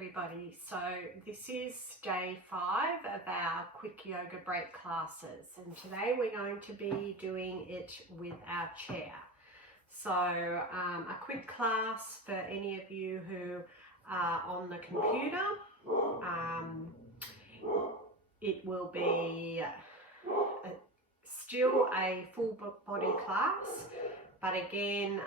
everybody. So this is day 5 of our quick yoga break classes, and today we're going to be doing it with our chair. So a quick class for any of you who are on the computer. It will be still a full body class, but again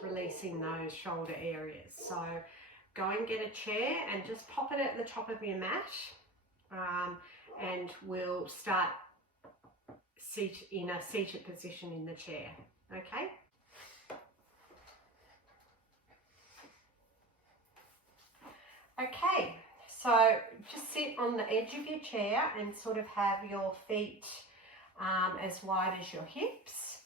releasing those shoulder areas. So go and get a chair and just pop it at the top of your mat, and we'll start in a seated position in the chair. Okay. Okay, so just sit on the edge of your chair and sort of have your feet as wide as your hips.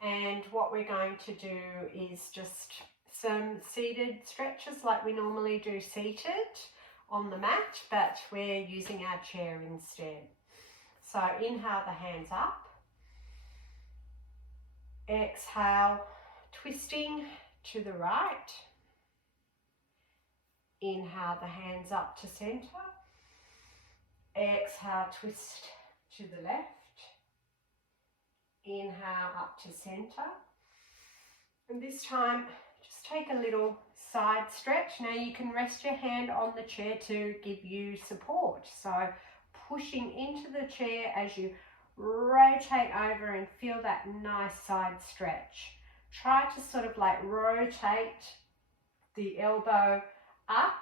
And what we're going to do is just some seated stretches like we normally do seated on the mat, but we're using our chair instead. So inhale the hands up. Exhale, twisting to the right. Inhale the hands up to center. Exhale, twist to the left. Inhale up to center. And this time, just take a little side stretch. Now you can rest your hand on the chair to give you support. So pushing into the chair as you rotate over and feel that nice side stretch. Try to sort of like rotate the elbow up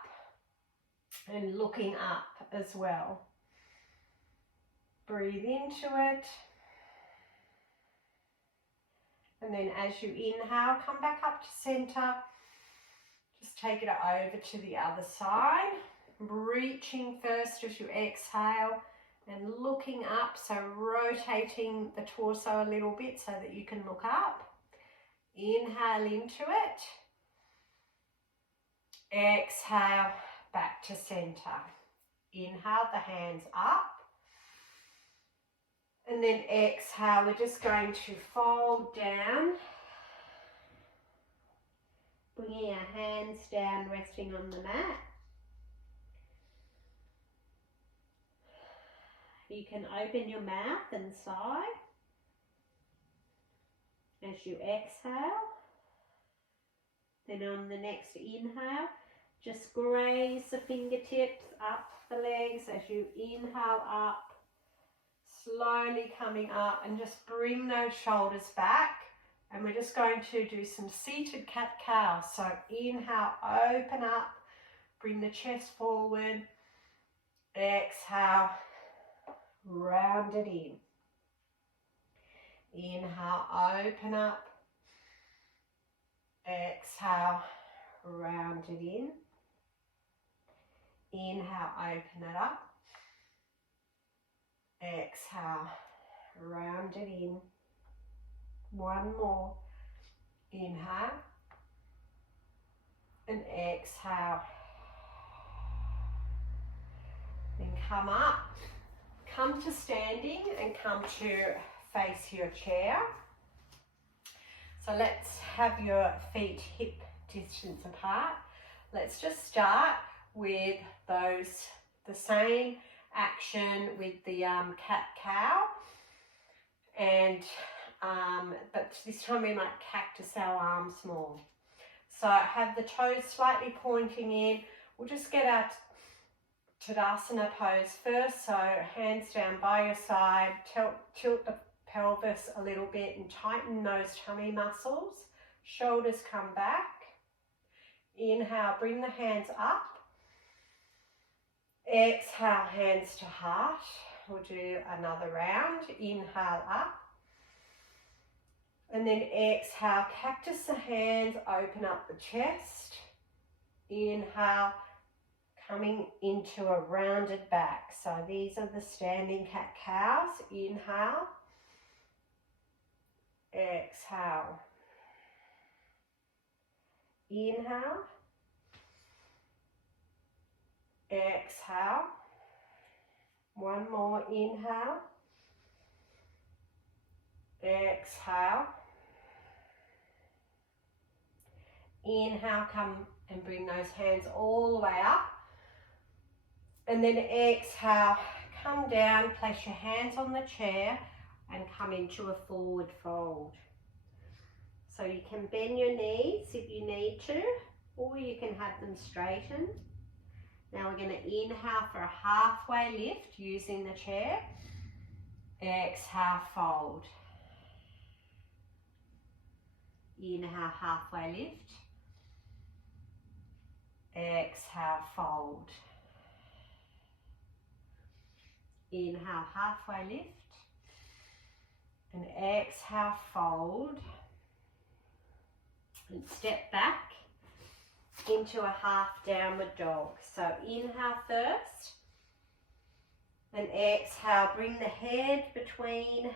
and looking up as well. Breathe into it. And then as you inhale, come back up to center. Just take it over to the other side. Reaching first as you exhale and looking up. So rotating the torso a little bit so that you can look up. Inhale into it. Exhale back to center. Inhale the hands up. And then exhale, we're just going to fold down, bringing our hands down, resting on the mat. You can open your mouth and sigh as you exhale. Then on the next inhale, just graze the fingertips up the legs as you inhale up. Slowly coming up, and just bring those shoulders back, and we're just going to do some seated cat-cow. So inhale, open up, bring the chest forward. Exhale, round it in. Inhale, open up. Exhale, round it in. Inhale, open it up. Exhale, round it in. One more. Inhale and exhale. Then come up, come to standing and come to face your chair. So let's have your feet hip distance apart. Let's just start with the same action with the cat-cow, and but this time we might cactus our arms more. So have the toes slightly pointing in. We'll just get our Tadasana pose first. So hands down by your side, tilt the pelvis a little bit and tighten those tummy muscles. Shoulders come back. Inhale, bring the hands up. Exhale, hands to heart. We'll do another round. Inhale up. And then exhale, cactus the hands, open up the chest. Inhale, coming into a rounded back. So these are the standing cat-cows. Inhale. Exhale. Inhale. Exhale. One more. Inhale. Exhale. Inhale, come and bring those hands all the way up. And then exhale, come down, place your hands on the chair and come into a forward fold. So you can bend your knees if you need to, or you can have them straightened. Now we're going to inhale for a halfway lift using the chair. Exhale, fold. Inhale, halfway lift. Exhale, fold. Inhale, halfway lift. And exhale, fold. And step back into a half downward dog. So inhale first. And exhale, bring the head between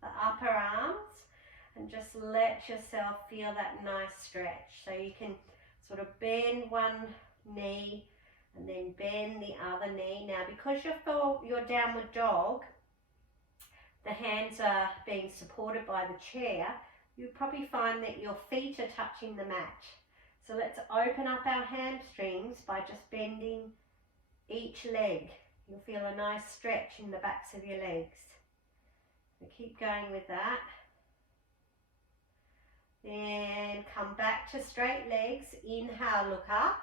the upper arms and just let yourself feel that nice stretch. So you can sort of bend one knee and then bend the other knee. Now because you're for your downward dog, the hands are being supported by the chair, you'll probably find that your feet are touching the mat. So let's open up our hamstrings by just bending each leg. You'll feel a nice stretch in the backs of your legs. So keep going with that. Then come back to straight legs. Inhale, look up.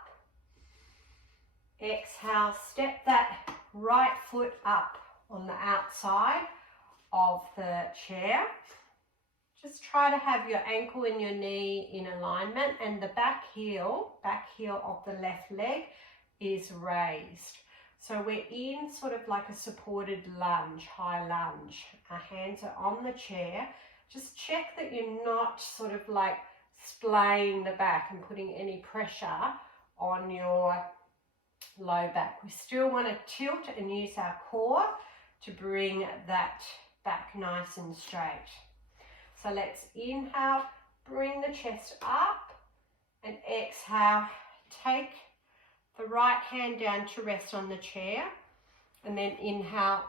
Exhale, step that right foot up on the outside of the chair. Just try to have your ankle and your knee in alignment, and the back heel of the left leg is raised. So we're in sort of like a supported lunge, high lunge. Our hands are on the chair. Just check that you're not sort of like splaying the back and putting any pressure on your low back. We still want to tilt and use our core to bring that back nice and straight. So let's inhale, bring the chest up, and exhale, take the right hand down to rest on the chair, and then inhale,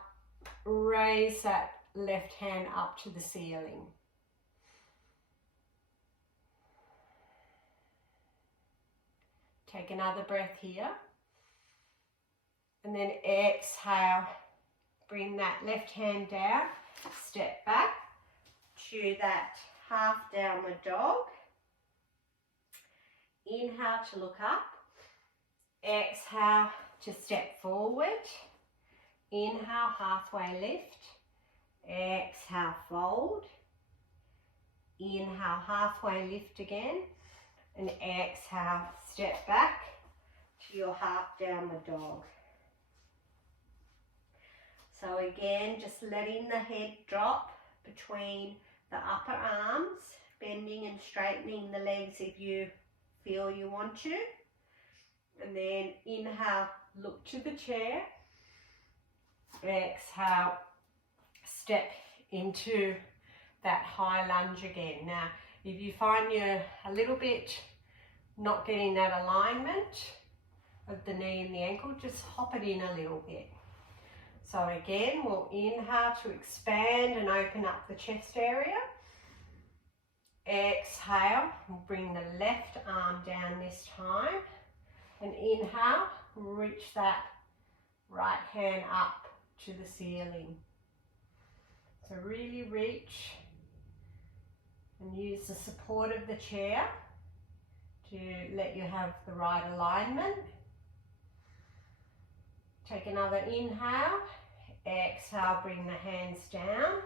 raise that left hand up to the ceiling. Take another breath here, and then exhale, bring that left hand down, step back to that half downward dog. Inhale to look up. Exhale to step forward. Inhale, halfway lift. Exhale, fold. Inhale, halfway lift again. And exhale, step back to your half downward dog. So again, just letting the head drop between the upper arms, bending and straightening the legs if you feel you want to. And then inhale, look to the chair. Exhale, step into that high lunge again. Now, if you find you're a little bit not getting that alignment of the knee and the ankle, just hop it in a little bit. So again, we'll inhale to expand and open up the chest area. Exhale, we'll bring the left arm down this time. And inhale, reach that right hand up to the ceiling. So really reach and use the support of the chair to let you have the right alignment. Take another inhale, exhale, bring the hands down,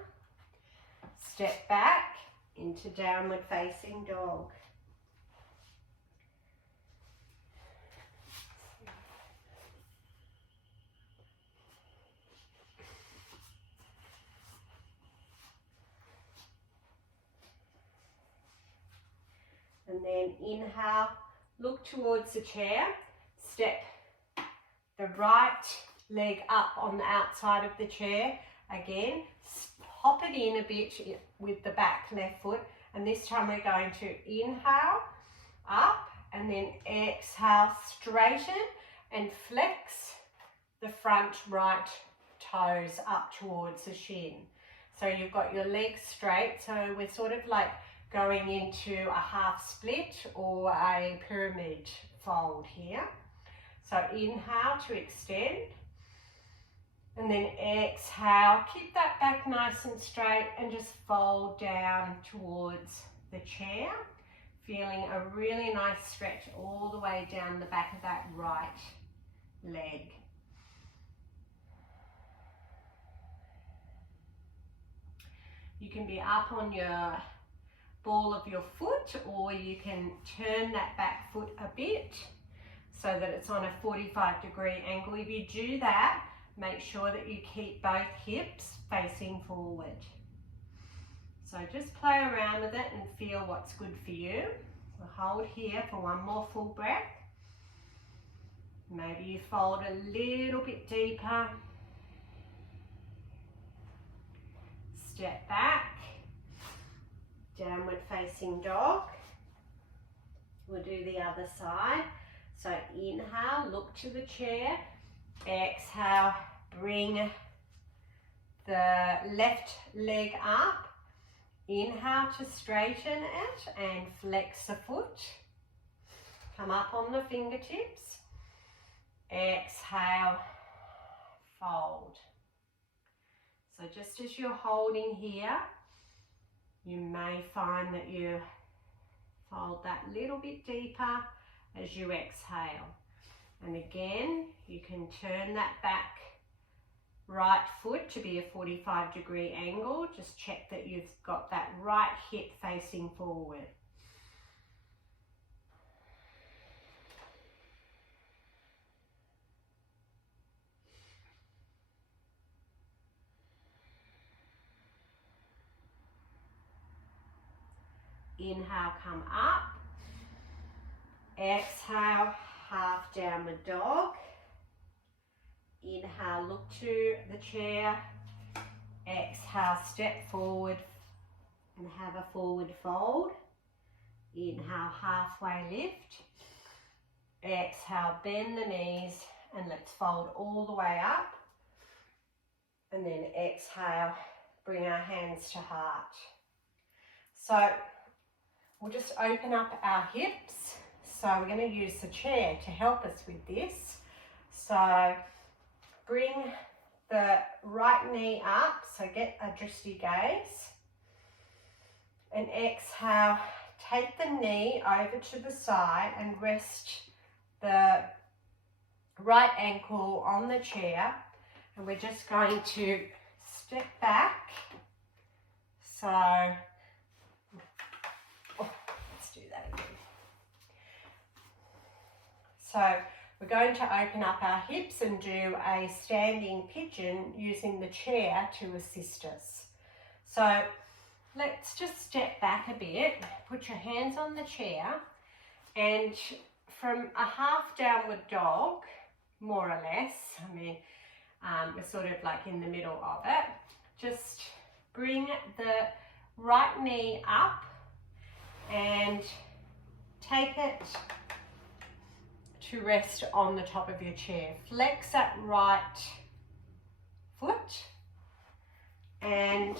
step back into downward facing dog. And then inhale, look towards the chair, step the right leg up on the outside of the chair. Again, hop it in a bit with the back left foot, and this time we're going to inhale up and then exhale, straighten and flex the front right toes up towards the shin. So you've got your legs straight, so we're sort of like going into a half split or a pyramid fold here. So inhale to extend, and then exhale, keep that back nice and straight and just fold down towards the chair, feeling a really nice stretch all the way down the back of that right leg. You can be up on your ball of your foot, or you can turn that back foot a bit so that it's on a 45-degree angle. If you do that, make sure that you keep both hips facing forward. So just play around with it and feel what's good for you. So hold here for one more full breath. Maybe you fold a little bit deeper. Step back. Downward facing dog. We'll do the other side. So inhale, look to the chair. Exhale, bring the left leg up. Inhale to straighten it and flex the foot. Come up on the fingertips. Exhale, fold. So just as you're holding here, you may find that you fold that little bit deeper as you exhale. And again, you can turn that back right foot to be a 45-degree angle. Just check that you've got that right hip facing forward. Inhale, come up. Exhale, half downward dog. Inhale, look to the chair. Exhale, step forward and have a forward fold. Inhale, halfway lift. Exhale, bend the knees and let's fold all the way up. And then exhale, bring our hands to heart. So we'll just open up our hips. So we're going to use the chair to help us with this. So bring the right knee up, so get a drishti gaze. And exhale, take the knee over to the side and rest the right ankle on the chair. And we're just going to step back. So, let's do that again. So, we're going to open up our hips and do a standing pigeon using the chair to assist us. So let's just step back a bit, put your hands on the chair, and from a half downward dog, more or less, I mean, we're sort of like in the middle of it, just bring the right knee up and take it to rest on the top of your chair. Flex that right foot and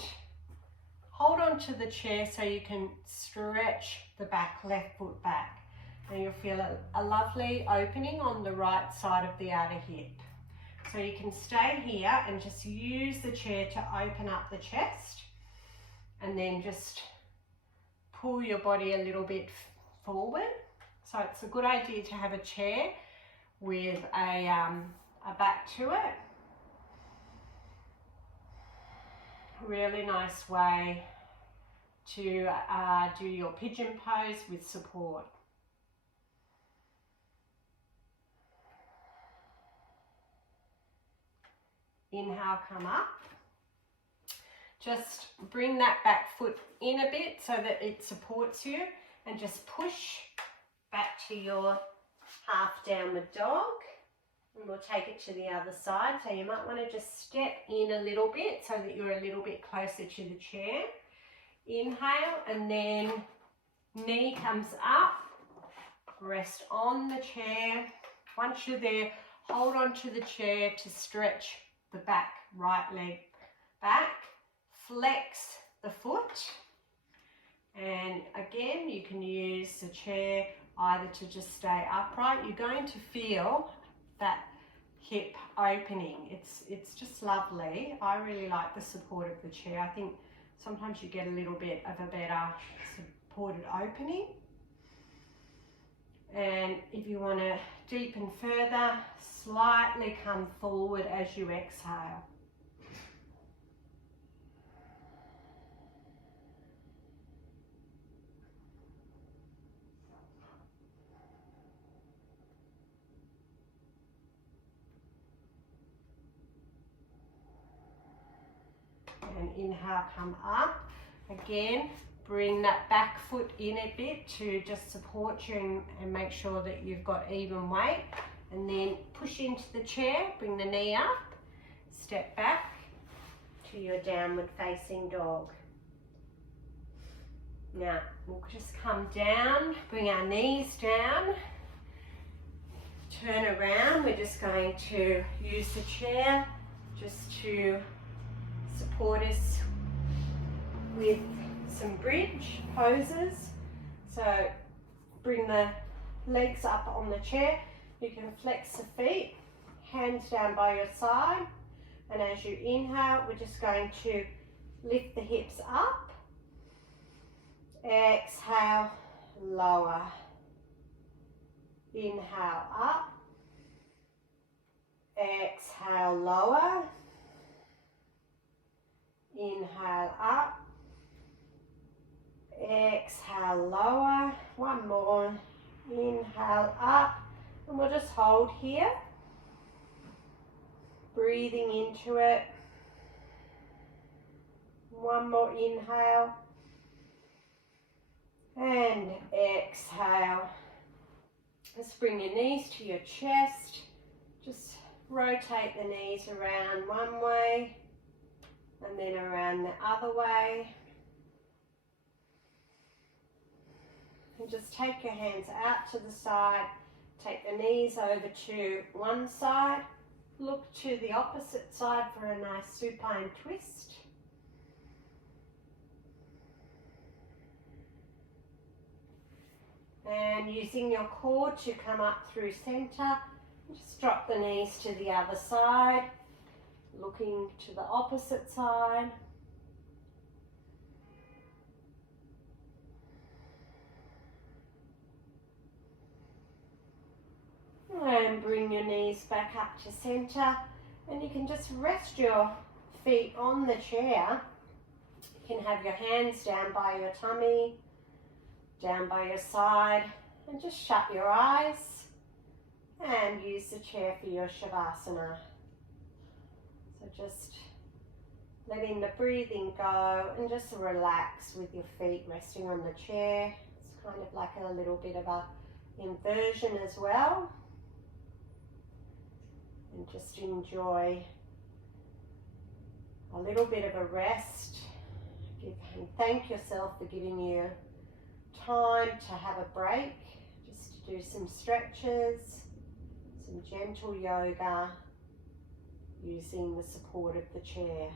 hold on to the chair so you can stretch the back, left foot back. And you'll feel a lovely opening on the right side of the outer hip. So you can stay here and just use the chair to open up the chest and then just pull your body a little bit forward. So it's a good idea to have a chair with a back to it. Really nice way to do your pigeon pose with support. Inhale, come up. Just bring that back foot in a bit so that it supports you and just push back to your half downward dog, and we'll take it to the other side. So you might want to just step in a little bit so that you're a little bit closer to the chair. Inhale, and then knee comes up, rest on the chair. Once you're there, hold on to the chair to stretch the back, right leg back, flex the foot, and again you can use the chair either to just stay upright. You're going to feel that hip opening. It's just lovely. I really like the support of the chair. I think sometimes you get a little bit of a better supported opening. And if you want to deepen further, slightly come forward as you exhale. And inhale, come up. Again, bring that back foot in a bit to just support you and make sure that you've got even weight. And then push into the chair, bring the knee up, step back to your downward facing dog. Now, we'll just come down, bring our knees down, turn around. We're just going to use the chair just to support us with some bridge poses. So bring the legs up on the chair. You can flex the feet, hands down by your side. And as you inhale, we're just going to lift the hips up. Exhale, lower. Inhale, up. Exhale, lower. Inhale, up. Exhale, lower. One more. Inhale, up. And we'll just hold here. Breathing into it. One more inhale. And exhale. Let's bring your knees to your chest. Just rotate the knees around one way and then around the other way. And just take your hands out to the side. Take the knees over to one side. Look to the opposite side for a nice supine twist. And using your core to come up through center, just drop the knees to the other side, looking to the opposite side. And bring your knees back up to center, and you can just rest your feet on the chair. You can have your hands down by your tummy, down by your side, and just shut your eyes and use the chair for your shavasana. So just letting the breathing go and just relax with your feet resting on the chair. It's kind of like a little bit of a inversion as well. And just enjoy a little bit of a rest. And thank yourself for giving you time to have a break, just to do some stretches, some gentle yoga using the support of the chair.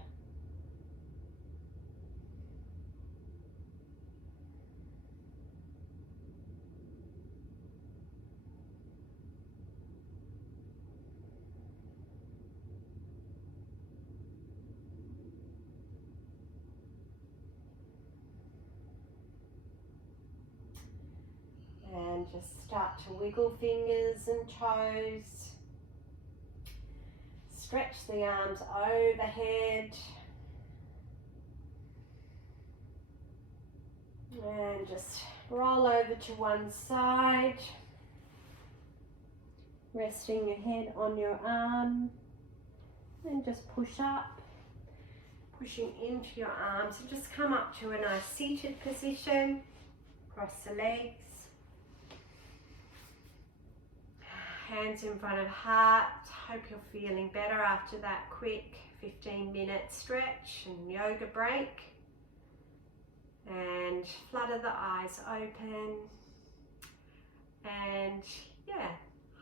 And just start to wiggle fingers and toes. Stretch the arms overhead. And just roll over to one side. Resting your head on your arm. And just push up. Pushing into your arms. And just come up to a nice seated position. Cross the legs. Hands in front of heart. Hope you're feeling better after that quick 15-minute stretch and yoga break. And flutter the eyes open. And yeah,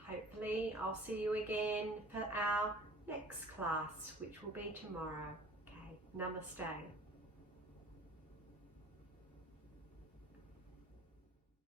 hopefully I'll see you again for our next class, which will be tomorrow. Okay, namaste.